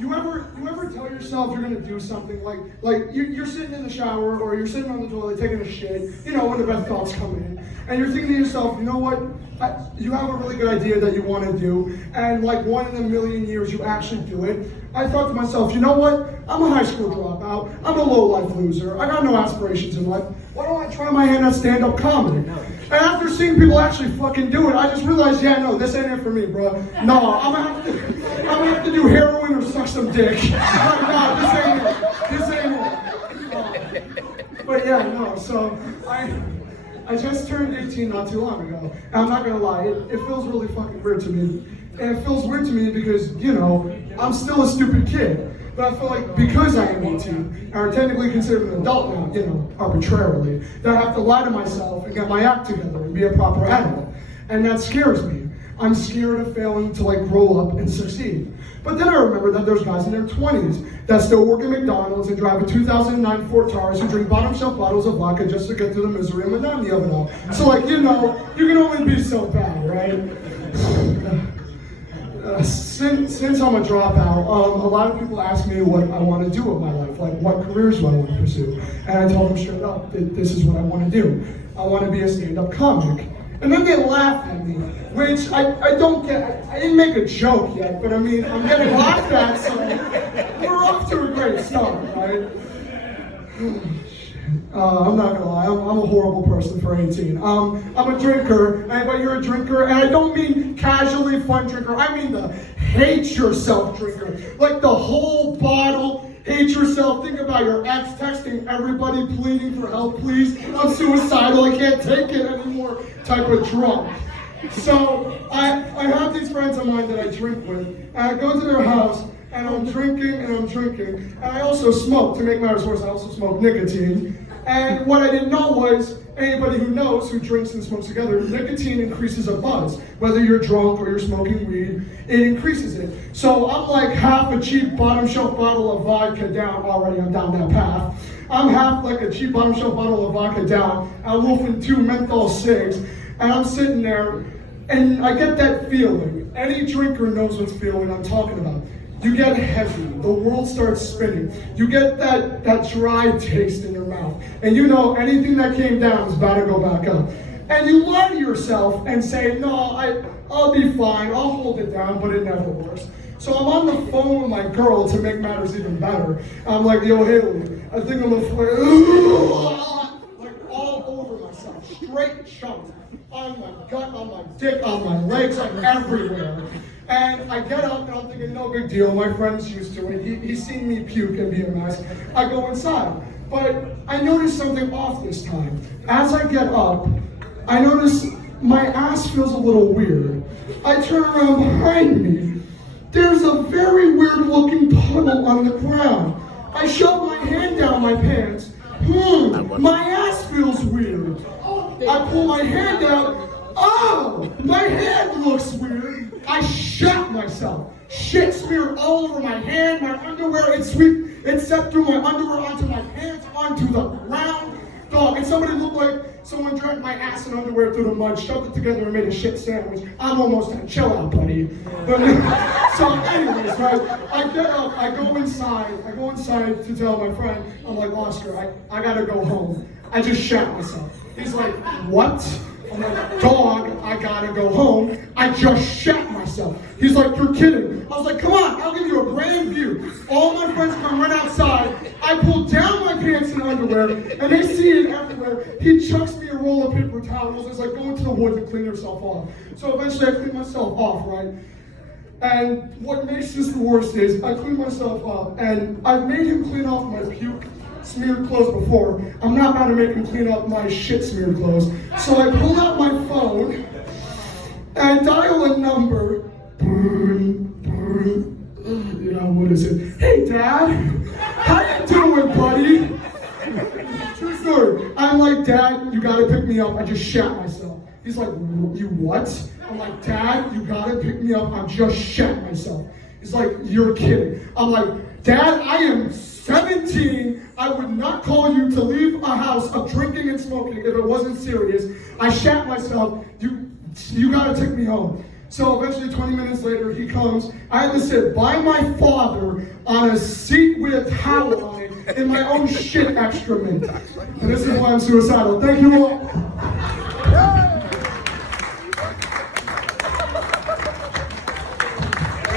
You ever tell yourself you're gonna do something like you're sitting in the shower or you're sitting on the toilet taking a shit, you know, when the bad thoughts come in, and you're thinking to yourself, you know what, you have a really good idea that you want to do, and like 1 in a million years you actually do it. I thought to myself, you know what, I'm a high school dropout, I'm a low-life loser, I got no aspirations in life, why don't I try my hand at stand-up comedy? And after seeing people actually fucking do it, I just realized, yeah, no, this ain't it for me, bro. No, I'm gonna have to do heroin or suck some dick. No, this ain't it. But yeah, no, so I just turned 18 not too long ago. And I'm not gonna lie, it feels really fucking weird to me. And it feels weird to me because, you know, I'm still a stupid kid. But I feel like because I am 18, and are technically considered an adult now, you know, arbitrarily, that I have to lie to myself and get my act together and be a proper adult. And that scares me. I'm scared of failing to like grow up and succeed. But then I remember that there's guys in their 20s that still work at McDonald's and drive a 2009 Ford Taurus who drink bottom shelf bottles of vodka just to get through the misery and monotony of it all. So like, you know, you can only be so bad, right? Since I'm a dropout, a lot of people ask me what I want to do with my life, like what careers do I want to pursue. And I told them straight up that this is what I want to do. I want to be a stand-up comic. And then they laugh at me, which I don't get. I didn't make a joke yet, but I mean, I'm getting laughed at, so we're off to a great start, right? I'm not gonna lie, I'm a horrible person for 18. I'm a drinker, but you're a drinker, and I don't mean casually fun drinker, I mean the hate yourself drinker. Like the whole bottle, hate yourself, think about your ex texting everybody pleading for help, please, I'm suicidal, I can't take it anymore, type of drunk. So I have these friends of mine that I drink with, and I go to their house, and I'm drinking, and I also smoke. To make matters worse, I also smoke nicotine. And what I didn't know was, anybody who knows, who drinks and smokes together, nicotine increases a buzz. Whether you're drunk or you're smoking weed, it increases it. So I'm like half a cheap bottom shelf bottle of vodka down, already I'm down that path. I'm half like a cheap bottom shelf bottle of vodka down, I'm wolfing 2 menthol cigs, and I'm sitting there, and I get that feeling. Any drinker knows what feeling I'm talking about. You get heavy, the world starts spinning. You get that dry taste in your mouth. And you know anything that came down is about to go back up. And you lie to yourself and say, no, I'll be fine, I'll hold it down, but it never works. So I'm on the phone with my girl to make matters even better. I'm like, yo, Haley, I think I'm gonna like all over myself, straight chunks. On my gut, on my dick, on my legs, I'm everywhere. And I get up and I'm thinking, no big deal, my friend's used to it. He's seen me puke and be a mess. I go inside. But I notice something off this time. As I get up, I notice my ass feels a little weird. I turn around behind me. There's a very weird looking puddle on the ground. I shove my hand down my pants. My ass feels weird. I pull my hand out. Oh, my hand looks weird. I shot myself. Shit smeared all over my hand, my underwear. It seeped through my underwear onto my pants, onto the ground. Dog, and somebody looked like someone dragged my ass and underwear through the mud, shoved it together, and made a shit sandwich. I'm almost done. Chill out, buddy. So, anyways, right? I get up. I go inside to tell my friend. I'm like, Oscar, I gotta go home. I just shat myself. He's like, what? I'm like, dog, I gotta go home. I just shat myself. He's like, you're kidding. I was like, come on, I'll give you a grand view. All my friends come right outside. I pull down my pants and underwear, and they see it everywhere. He chucks me a roll of paper towels. It's like, go into the woods and clean yourself off. So eventually I clean myself off, right? And what makes this the worst is, I clean myself up, and I've made him clean off my puke smeared clothes before. I'm not about to make him clean up my shit smeared clothes. So I pull out my phone and I dial a number. Yeah, what is it? Hey, Dad. How you doing, buddy? True story. I'm like, Dad, you gotta pick me up. I just shat myself. He's like, you what? I'm like, Dad, you gotta pick me up. I just shat myself. He's like, you're kidding. I'm like, Dad, I am 17. I would not call you to leave a house of drinking and smoking if it wasn't serious. I shat myself. You gotta take me home. So eventually 20 minutes later he comes. I had to sit by my father on a seat with a towel on it in my own shit excrement. And this is why I'm suicidal. Thank you all.